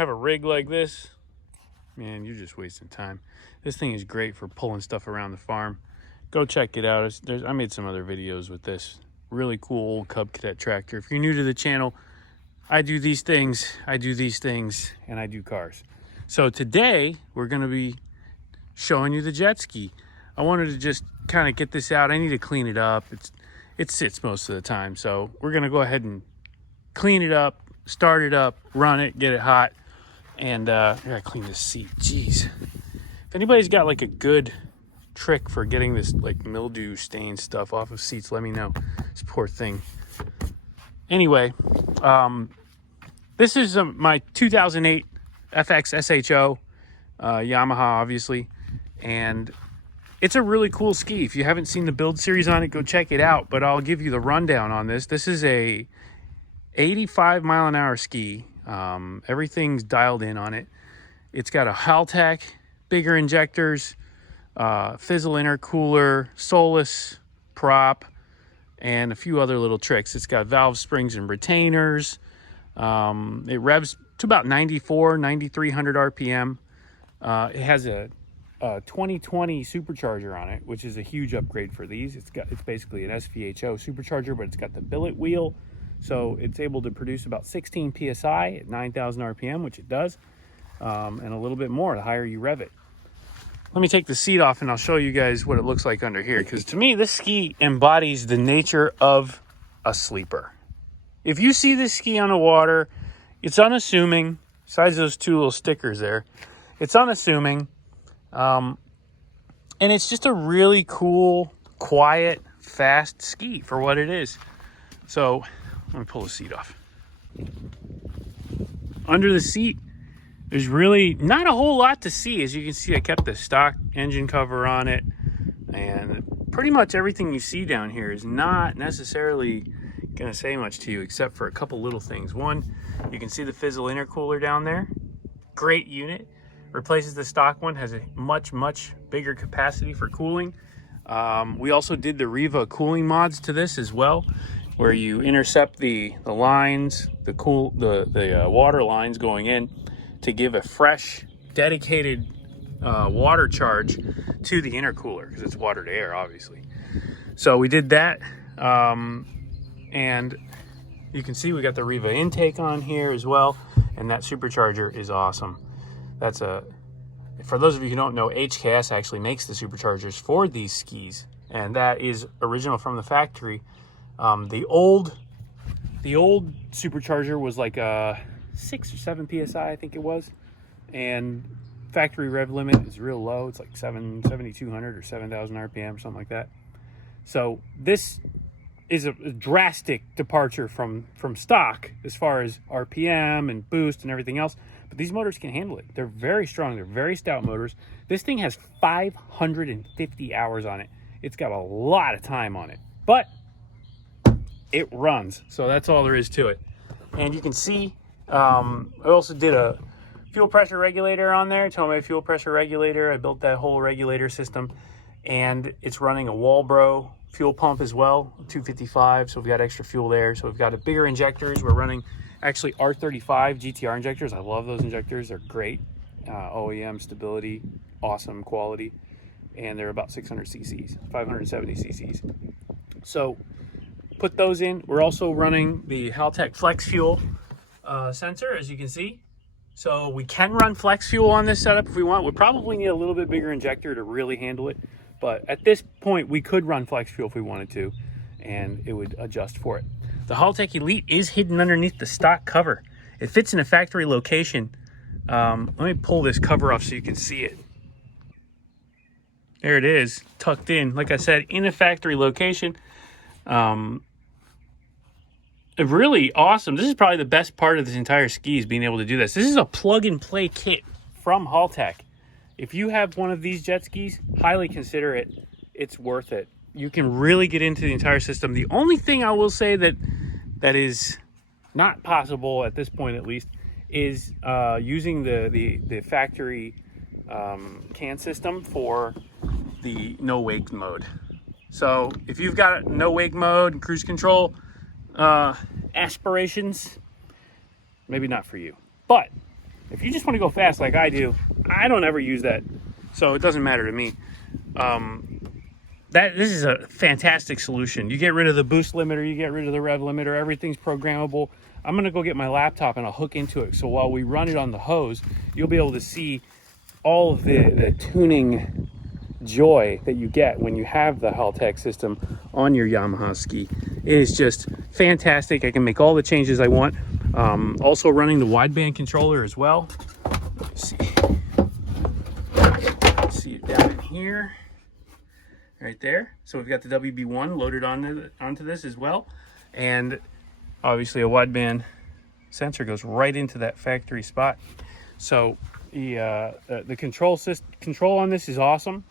have a rig like this, man, you're just wasting time. This thing is great for pulling stuff around the farm. Go check it out. I made some other videos with this. Really cool old Cub Cadet tractor. If you're new to the channel, I do these things, and I do cars. So today, we're gonna be showing you the Jetski. I wanted to just kind of get this out. I need to clean it up. It sits most of the time. So we're gonna go ahead and clean it up, start it up, run it, get it hot. And I gotta clean this seat, jeez. If anybody's got like a good trick for getting this like mildew stain stuff off of seats, let me know. This poor thing. Anyway, this is my 2008 Fx Sho, Yamaha obviously, and it's a really cool ski. If you haven't seen the build series on it, go check it out, but I'll give you the rundown on this. This is a 85 mile an hour ski. Everything's dialed in on it. It's got a Haltech, bigger injectors, Fizzle Intercooler, Solus prop, and a few other little tricks. It's got valve springs and retainers. It revs to about 9,300 RPM. It has a 2020 supercharger on it, which is a huge upgrade for these. It's basically an SVHO supercharger, but it's got the billet wheel, so it's able to produce about 16 psi at 9,000 RPM, which it does, and a little bit more the higher you rev it. Let me take the seat off and I'll show you guys what it looks like under here, because to me this ski embodies the nature of a sleeper. If you see this ski on the water, it's unassuming. Besides those two little stickers there, it's unassuming, and it's just a really cool, quiet, fast ski for what it is. So let me pull the seat off. Under the seat, there's really not a whole lot to see. As you can see, I kept the stock engine cover on it, and pretty much everything you see down here is not necessarily gonna say much to you, except for a couple little things. One, you can see the Fizzle intercooler down there. Great unit. Replaces the stock one, has a much bigger capacity for cooling. We also did the Riva cooling mods to this as well, where you intercept the lines, the water lines going in, to give a fresh, dedicated water charge to the intercooler, because it's water to air, obviously. So we did that, and you can see we got the Riva intake on here as well, and that supercharger is awesome. For those of you who don't know, HKS actually makes the superchargers for these skis, and that is original from the factory. The old supercharger was like a 6 or 7 psi, I think it was, and factory rev limit is real low. It's like 7,200 or 7,000 RPM or something like that. So this is a drastic departure from stock as far as RPM and boost and everything else, but these motors can handle it. They're very strong. They're very stout motors. This thing has 550 hours on it. It's got a lot of time on it, but it runs. So that's all there is to it. And you can see, I also did a fuel pressure regulator on there, Tomei fuel pressure regulator. I built that whole regulator system, and it's running a Walbro fuel pump as well, 255, so we've got extra fuel there. So we've got a bigger injectors. We're running actually R35 GTR injectors. I love those injectors. They're great. OEM stability, awesome quality, and they're about 600 cc's, 570 cc's. So put those in. We're also running the Haltech Flex Fuel sensor, as you can see. So we can run flex fuel on this setup if we want. We'll probably need a little bit bigger injector to really handle it, but at this point we could run flex fuel if we wanted to, and it would adjust for it. The Haltech Elite is hidden underneath the stock cover. It fits in a factory location. Let me pull this cover off so you can see it. There it is, tucked in, like I said, in a factory location. Really awesome. This is probably the best part of this entire ski, is being able to do this. This is a plug-and-play kit from Haltech. If you have one of these jet skis, highly consider it. It's worth it. You can really get into the entire system. The only thing I will say that is not possible at this point, at least, is using the factory can system for the no wake mode. So if you've got no wake mode and cruise control aspirations, maybe not for you. But If you just want to go fast like I do, I don't ever use that, so it doesn't matter to me. This is a fantastic solution. You get rid of the boost limiter, you get rid of the rev limiter, everything's programmable. I'm gonna go get my laptop and I'll hook into it, so while we run it on the hose, you'll be able to see all of the tuning joy that you get when you have the Haltech system on your Yamaha ski. It is just fantastic. I can make all the changes I want. Also running the wideband controller as well. Let's see it down in here. Right there. So we've got the WB1 loaded onto this as well. And obviously a wideband sensor goes right into that factory spot. So the control on this is awesome.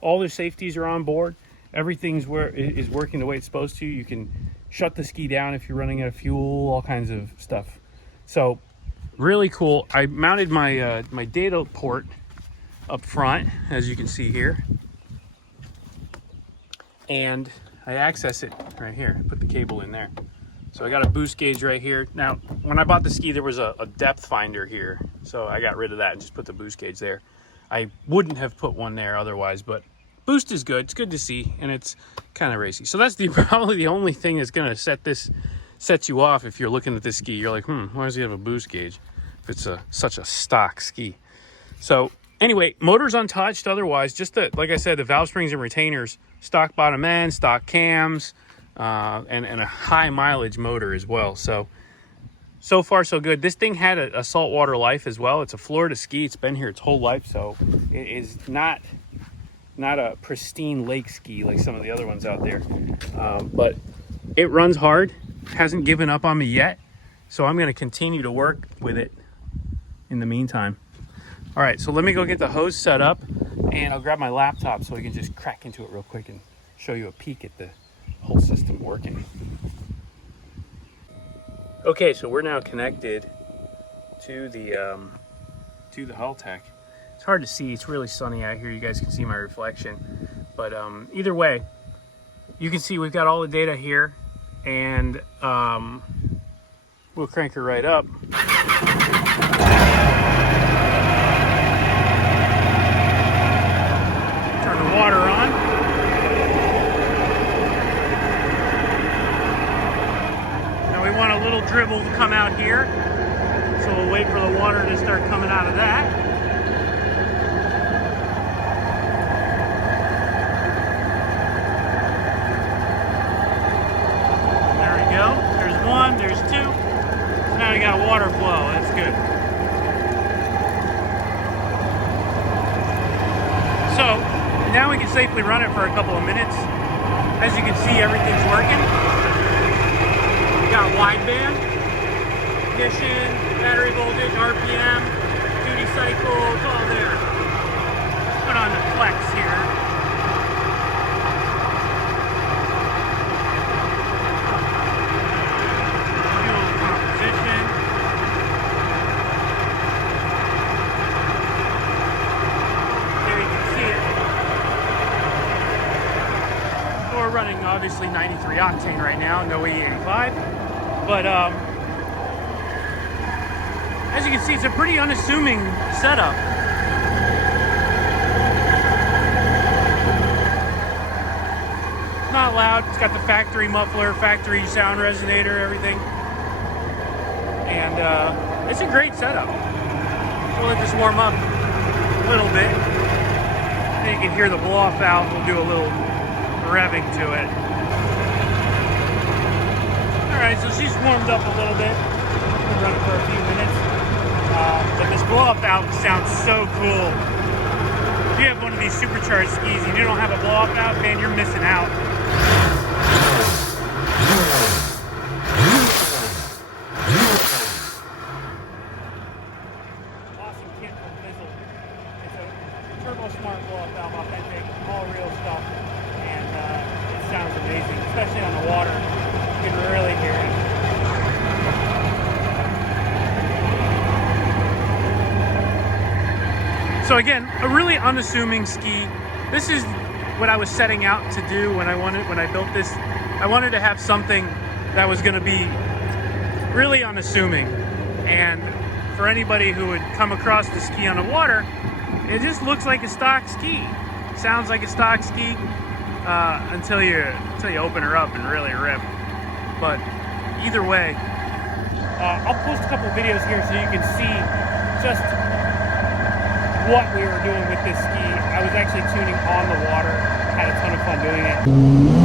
All the safeties are on board. Everything's is working the way it's supposed to. You can shut the ski down if you're running out of fuel, all kinds of stuff. So really cool. I mounted my my data port up front, as you can see here. And I access it right here. Put the cable in there. So I got a boost gauge right here. Now, when I bought the ski, there was a depth finder here. So I got rid of that and just put the boost gauge there. I wouldn't have put one there otherwise, but boost is good. It's good to see, and it's kind of racy. So that's probably the only thing that's going to set you off if you're looking at this ski. You're like, why does he have a boost gauge if it's such a stock ski? So anyway, motor's untouched otherwise. Just like I said, the valve springs and retainers, stock bottom end, stock cams, and a high mileage motor as well. So far so good. This thing had a saltwater life as well. It's a Florida ski. It's been here its whole life, so it is not a pristine lake ski like some of the other ones out there. But it runs hard, hasn't given up on me yet. So I'm going to continue to work with it in the meantime. All right, so let me go get the hose set up, and I'll grab my laptop so we can just crack into it real quick and show you a peek at the whole system working. Okay, so we're now connected to the Haltech. It's hard to see, it's really sunny out here. You guys can see my reflection. But either way, you can see we've got all the data here, and we'll crank her right up. Turn the water on. Now we want a little dribble to come out here, so we'll wait for the water to start coming out of that. There we go. There's one, there's two. So now we got water flow. That's good. So now we can safely run it for a couple of minutes. As you can see, everything's working. We got wideband, ignition, battery voltage, RPM, duty cycle, it's all there. Put on the flex here. Fuel composition. There you can see it. So we're running obviously 93 octane right now, no E85. But as you can see, it's a pretty unassuming setup. It's not loud. It's got the factory muffler, factory sound resonator, everything. And it's a great setup. We'll let this warm up a little bit. Then you can hear the blow-off valve. We'll do a little revving to it. Alright, so she's warmed up a little bit. We'll run it for a few minutes. But this blow-up valve sounds so cool. If you have one of these supercharged skis and you don't have a blow-up valve, man, you're missing out. Awesome kit from Fizzle. It's a turbo smart blow-up valve, authentic, all real stuff. And it sounds amazing, especially on the water. You can really hear it. So again, a really unassuming ski. This is what I was setting out to do when I built this. I wanted to have something that was going to be really unassuming, and for anybody who would come across the ski on the water, it just looks like a stock ski. Sounds like a stock ski until you open her up and really rip. But either way, I'll post a couple videos here so you can see just what we were doing with this ski. I was actually tuning on the water, had a ton of fun doing it.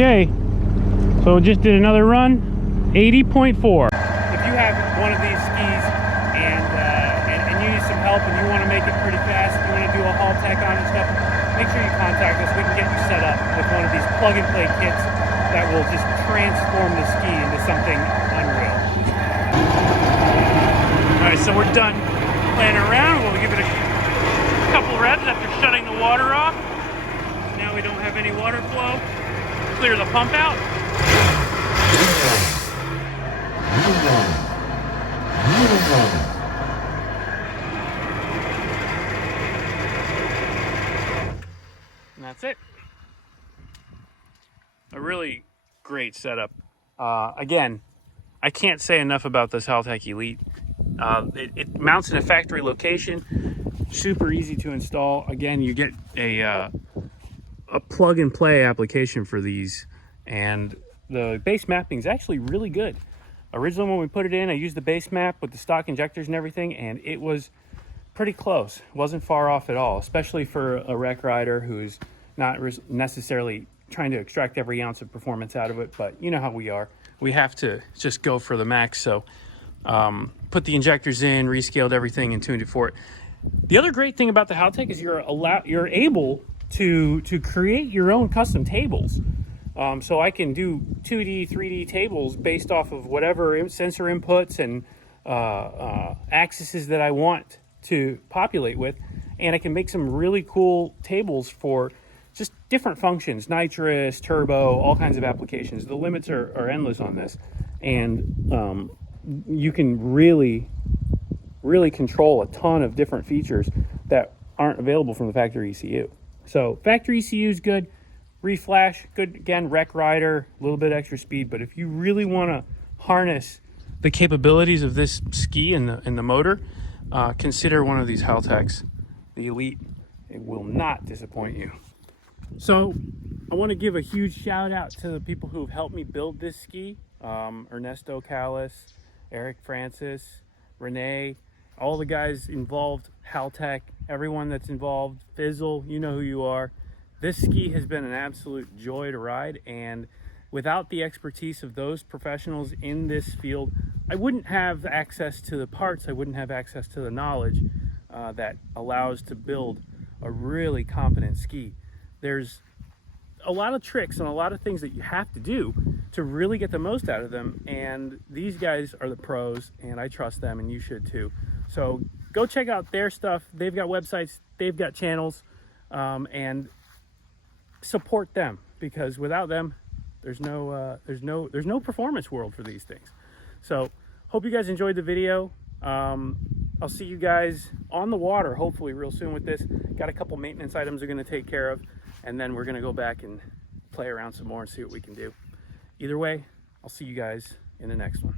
Okay, so just did another run, 80.4. If you have one of these skis and you need some help and you want to make it pretty fast, you want to do a Haltech on and stuff, make sure you contact us. We can get you set up with one of these plug-and-play kits that will just transform the ski into something unreal. Alright, so we're done playing around. We'll give it a couple revs after shutting the water off. Now we don't have any water flow. Clear the pump out. And that's it. A really great setup. Again, I can't say enough about this Haltech Elite. It mounts in a factory location, super easy to install. Again, you get a plug and play application for these, and the base mapping is actually really good. Originally when we put it in, I used the base map with the stock injectors and everything, and it was pretty close. It wasn't far off at all, especially for a rec rider who's not necessarily trying to extract every ounce of performance out of it, but you know how we are. We have to just go for the max. So put the injectors in, rescaled everything and tuned it for it. The other great thing about the Haltech is you're able to create your own custom tables. So I can do 2D, 3D tables based off of whatever sensor inputs and axes that I want to populate with. And I can make some really cool tables for just different functions, nitrous, turbo, all kinds of applications. The limits are endless on this. And you can really control a ton of different features that aren't available from the factory ECU. So factory ECU is good, reflash, good, again, rec rider, a little bit extra speed, but if you really want to harness the capabilities of this ski and the motor, consider one of these Haltechs, the Elite. It will not disappoint you. So I want to give a huge shout out to the people who have helped me build this ski. Ernesto, Calas, Eric Francis, Rene, all the guys involved, Haltech, everyone that's involved, Fizzle, you know who you are. This ski has been an absolute joy to ride, and without the expertise of those professionals in this field, I wouldn't have access to the parts, I wouldn't have access to the knowledge that allows to build a really competent ski. There's a lot of tricks and a lot of things that you have to do to really get the most out of them, and these guys are the pros, and I trust them, and you should too. So go check out their stuff. They've got websites, they've got channels, and support them, because without them, there's no performance world for these things. So hope you guys enjoyed the video. I'll see you guys on the water hopefully real soon with this. Got a couple maintenance items we're going to take care of, and then we're going to go back and play around some more and see what we can do. Either way, I'll see you guys in the next one.